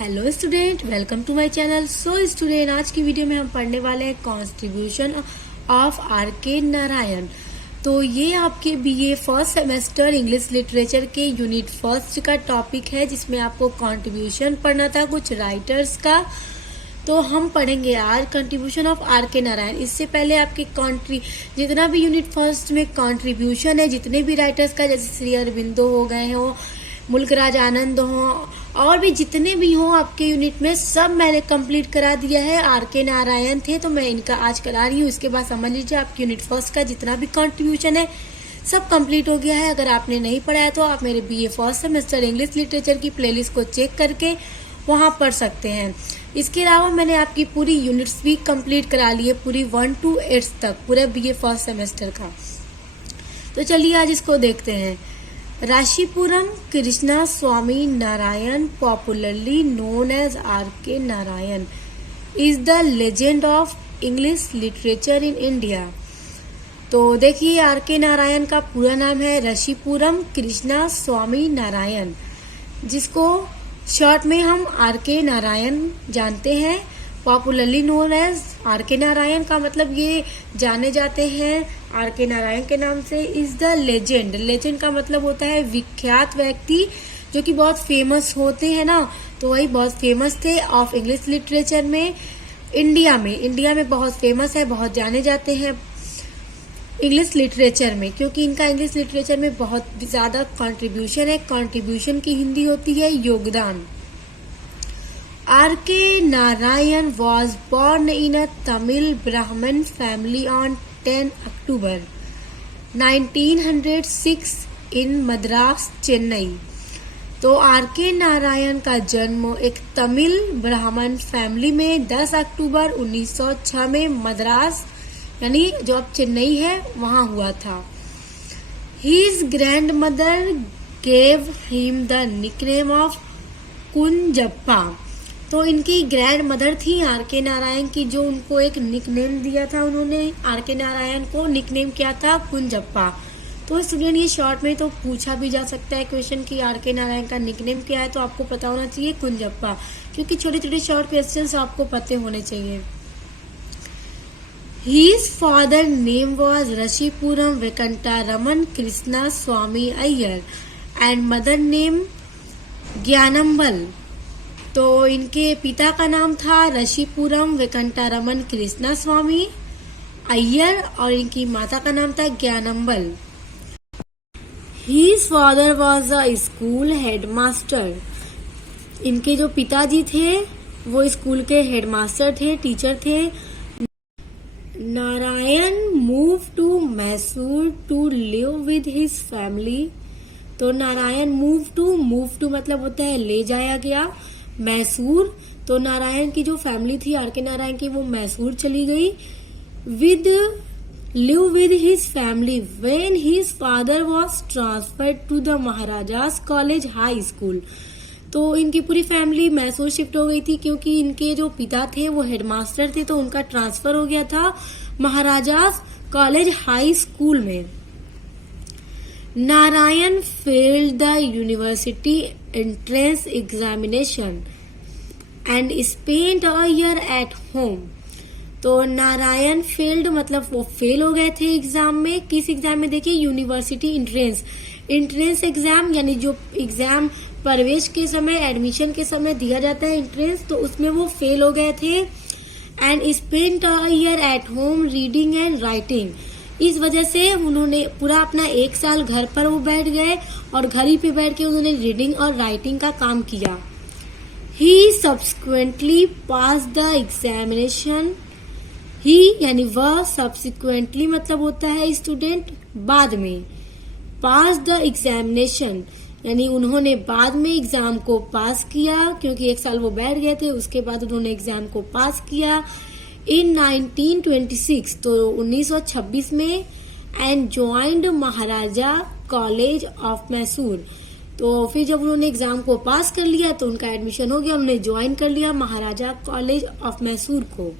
Hello student, welcome to my channel. So student, आज की video में हम पढ़ने वाले हैं contribution of are K Narayan. तो ये आपके BA first semester English literature के यूनिट फर्स्ट का टॉपिक है, जिसमें आपको कॉन्ट्रीब्यूशन पढ़ना था कुछ राइटर्स का। तो हम पढ़ेंगे आज contribution of are K Narayan. इससे पहले आपके जितना भी यूनिट फर्स्ट में कंट्रीब्यूशन है, जितने भी राइटर्स का, जैसे श्री अरविंदो हो गए हो, मुल्कराज आनंद हो, और भी जितने भी हो आपके यूनिट में, सब मैंने कंप्लीट करा दिया है। आर के नारायण थे तो मैं इनका आज करा रही हूँ। इसके बाद समझ लीजिए आपके यूनिट फर्स्ट का जितना भी कंट्रीब्यूशन है सब कंप्लीट हो गया है। अगर आपने नहीं पढ़ा है तो आप मेरे BA first semester English literature की प्लेलिस्ट को चेक करके वहां पढ़ सकते हैं। इसके अलावा मैंने आपकी पूरी यूनिट्स भी कंप्लीट करा ली है, पूरी 1 to 8 तक, पूरे बीए फर्स्ट सेमेस्टर का। तो चलिए आज इसको देखते हैं। Rasipuram Krishnaswami Narayan, popularly known as R K Narayan, is the legend of English literature in India. तो देखिए, आर के नारायण का पूरा नाम है राशीपुरम कृष्णा स्वामी नारायण, जिसको शॉर्ट में हम आर के नारायण जानते हैं। Popularly known as R K Narayan का मतलब ये जाने जाते हैं आर के नारायण के नाम से। इज द लेजेंड, लेजेंड का मतलब होता है विख्यात व्यक्ति, जो कि बहुत फेमस होते हैं ना, तो वही बहुत फेमस थे ऑफ इंग्लिश लिटरेचर में। इंडिया में बहुत फेमस है, बहुत जाने जाते हैं इंग्लिश लिटरेचर में, क्योंकि इनका इंग्लिश लिटरेचर में बहुत ज्यादा कंट्रीब्यूशन है। कंट्रीब्यूशन की हिंदी होती है योगदान। Are K Narayan was born in a Tamil Brahmin family on 10 October 1906 in Madras, Chennai. तो आर के नारायण का जन्म एक तमिल ब्राह्मण फैमिली में 10 अक्टूबर 1906 में मद्रास, यानी जो अब चेन्नई है, वहां हुआ था। His grandmother gave him the nickname of कुंजप्पा। तो इनकी ग्रैंड मदर थी आर के नारायण की, जो उनको एक निकनेम दिया था। उन्होंने आर के नारायण को निकनेम किया था कुंजप्पा। तो स्टूडेंट, ये शॉर्ट में तो पूछा भी जा सकता है क्वेश्चन कि आर के नारायण का निकनेम क्या है, तो आपको पता होना चाहिए कुंजप्पा, क्योंकि छोटे छोटे शॉर्ट क्वेश्चंस आपको पते होने चाहिए। His father name was Rashipuram Venkataraman Krishna Swami Iyer and mother name ज्ञानम्बल। तो इनके पिता का नाम था रशीपुरम वेंकटरमन कृष्णा स्वामी अय्यर और इनकी माता का नाम था ज्ञानम्बल। His father was a school headmaster। इनके जो पिताजी थे वो स्कूल के हेडमास्टर थे, टीचर थे। Narayan move to Mysore to live with his family. तो नारायण मूव टू मतलब होता है ले जाया गया। मैसूर, तो नारायण की जो फैमिली थी आर के नारायण की, वो मैसूर चली गई। Live with his family when his father was transferred to the Maharaja's college high school. तो इनकी पूरी फैमिली मैसूर शिफ्ट हो गई थी, क्योंकि इनके जो पिता थे वो हेडमास्टर थे, तो उनका ट्रांसफर हो गया था महाराजास कॉलेज हाई स्कूल में। Narayan failed the university entrance examination and spent a year at home. तो नारायण फेल्ड मतलब वो फेल हो गए थे एग्जाम में। किस एग्जाम में? देखिए, यूनिवर्सिटी एंट्रेंस एग्जाम, यानी जो एग्जाम प्रवेश के समय, एडमिशन के समय दिया जाता है एंट्रेंस, तो उसमें वो फेल हो गए थे। And spent a year at home reading and writing. इस वजह से उन्होंने पूरा अपना 1 साल घर पर वो बैठ गए और घर ही पे बैठ के उन्होंने रीडिंग और राइटिंग का काम किया। ही सब्सिक्वेंटली पास द एग्जामिनेशन। ही यानी वह, सब्सिक्वेंटली मतलब होता है स्टूडेंट बाद में। पास द एग्जामिनेशन यानी उन्होंने बाद में एग्जाम को पास किया, क्योंकि 1 साल वो बैठ गए थे, उसके बाद उन्होंने एग्जाम को पास किया। इन 1926, तो 1926 में, and joined Maharaja college of Mysore. तो फिर जब उन्होंने एग्जाम को पास कर लिया तो उनका एडमिशन हो गया, उन्होंने ज्वाइन कर लिया महाराजा कॉलेज ऑफ मैसूर को।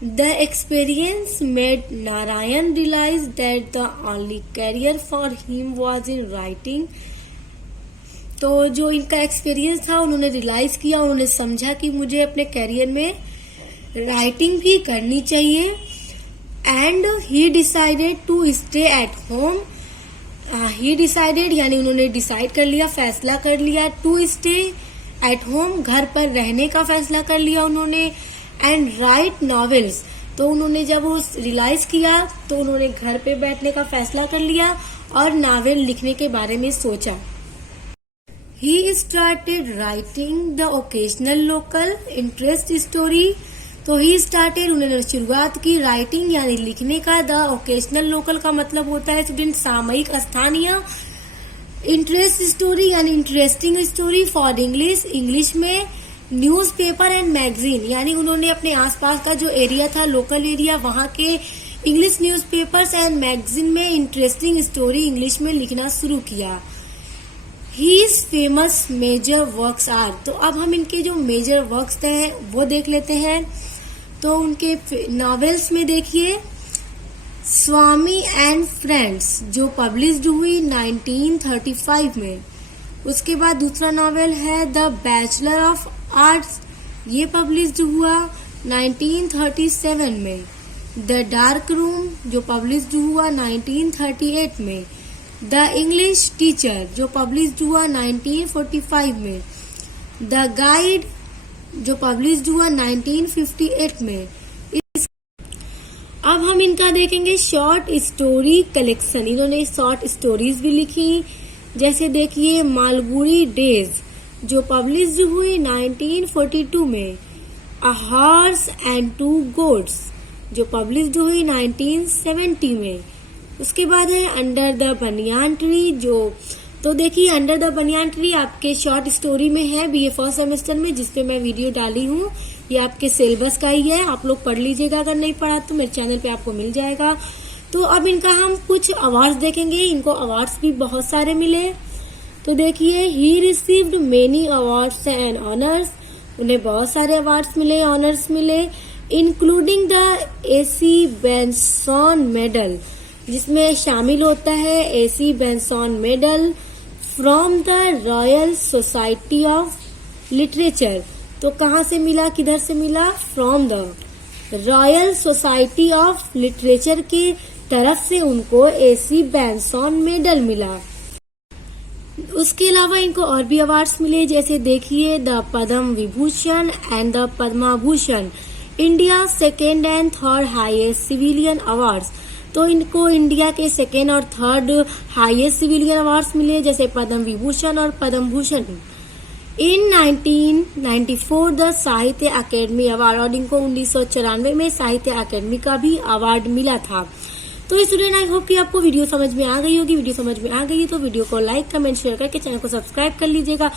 The experience made Narayan realise that the only career for him was in writing तो जो इनका एक्सपीरियंस था उन्होंने रियलाइज किया, उन्होंने समझा कि मुझे अपने करियर में राइटिंग भी करनी चाहिए। And he decided to stay at home. He decided यानी उन्होंने डिसाइड कर लिया, फैसला कर लिया, टू स्टे एट होम, घर पर रहने का फैसला कर लिया उन्होंने। एंड राइट नॉवेल्स, तो उन्होंने जब वो रियलाइज किया तो उन्होंने घर पे बैठने का फैसला कर लिया और नावल लिखने के बारे में सोचा। He started writing the occasional local interest story. तो ही स्टार्टेड, उन्होंने शुरुआत की राइटिंग यानी लिखने का। द ओकेजनल लोकल का मतलब होता है स्टूडेंट सामयिक, स्थानीय। इंटरेस्ट स्टोरी यानी interesting story for English, English में। न्यूज़पेपर एंड मैगजीन यानी उन्होंने अपने आसपास का जो एरिया था, लोकल एरिया, वहां के इंग्लिश न्यूज़पेपर्स एंड मैगजीन में इंटरेस्टिंग स्टोरी इंग्लिश में लिखना शुरू किया। His famous major works are. तो अब हम इनके जो मेजर वर्क्स हैं वो देख लेते हैं। तो उनके नॉवेल्स में देखिए, स्वामी एंड फ्रेंड्स जो पब्लिश्ड हुई 1935 में। उसके बाद दूसरा नॉवेल है द बैचलर ऑफ आर्ट्स, ये पब्लिश्ड हुआ 1937 में। द डार्क रूम जो पब्लिश्ड हुआ 1938 में। द इंग्लिश टीचर जो पब्लिश्ड हुआ 1945 में। द गाइड जो पब्लिश्ड हुआ 1958 में। अब हम इनका देखेंगे शॉर्ट स्टोरी कलेक्शन। इन्होंने शॉर्ट स्टोरीज भी लिखी, जैसे देखिए मालगुडी डेज जो पब्लिश्ड हुई 1942 में। A horse and to goats जो पब्लिश्ड हुई 1970 में। उसके बाद है अंडर द बनियान ट्री जो, तो देखिए अंडर द बनियान ट्री आपके शॉर्ट स्टोरी में है बीए फर्स्ट सेमेस्टर में, जिसपे मैं वीडियो डाली हूँ। ये आपके सिलेबस का ही है, आप लोग पढ़ लीजिएगा, अगर नहीं पढ़ा तो मेरे चैनल पे आपको मिल जाएगा। तो अब इनका हम कुछ अवार्ड्स देखेंगे। इनको अवार्ड्स भी बहुत सारे मिले। तो देखिए he received many awards and honours, उन्हें बहुत सारे अवार्ड्स मिले, ऑनर्स मिले, including the AC Benson medal, जिसमें शामिल होता है AC Benson medal from the royal society of literature. तो कहाँ से मिला, किधर से मिला? From the royal society of literature की तरफ से उनको एसी बेंसन मेडल मिला। उसके अलावा इनको और भी अवार्ड्स मिले, जैसे देखिए the Padma Vibhushan and the Padma Bhushan, India second and third highest civilian awards. तो इनको इंडिया के सेकेंड और थर्ड हाईएस्ट सिविलियन अवार्ड्स मिले, जैसे पद्म विभूषण और पद्म भूषण। इन 1994 द साहित्य अकेडमी अवार्ड, और इनको 1994 में साहित्य अकेडमी का भी अवार्ड मिला था। तो स्टूडेंट आई होप कि आपको वीडियो समझ में आ गई होगी। वीडियो समझ में आ गई तो वीडियो को लाइक, कमेंट, शेयर करके चैनल को सब्सक्राइब कर लीजिएगा।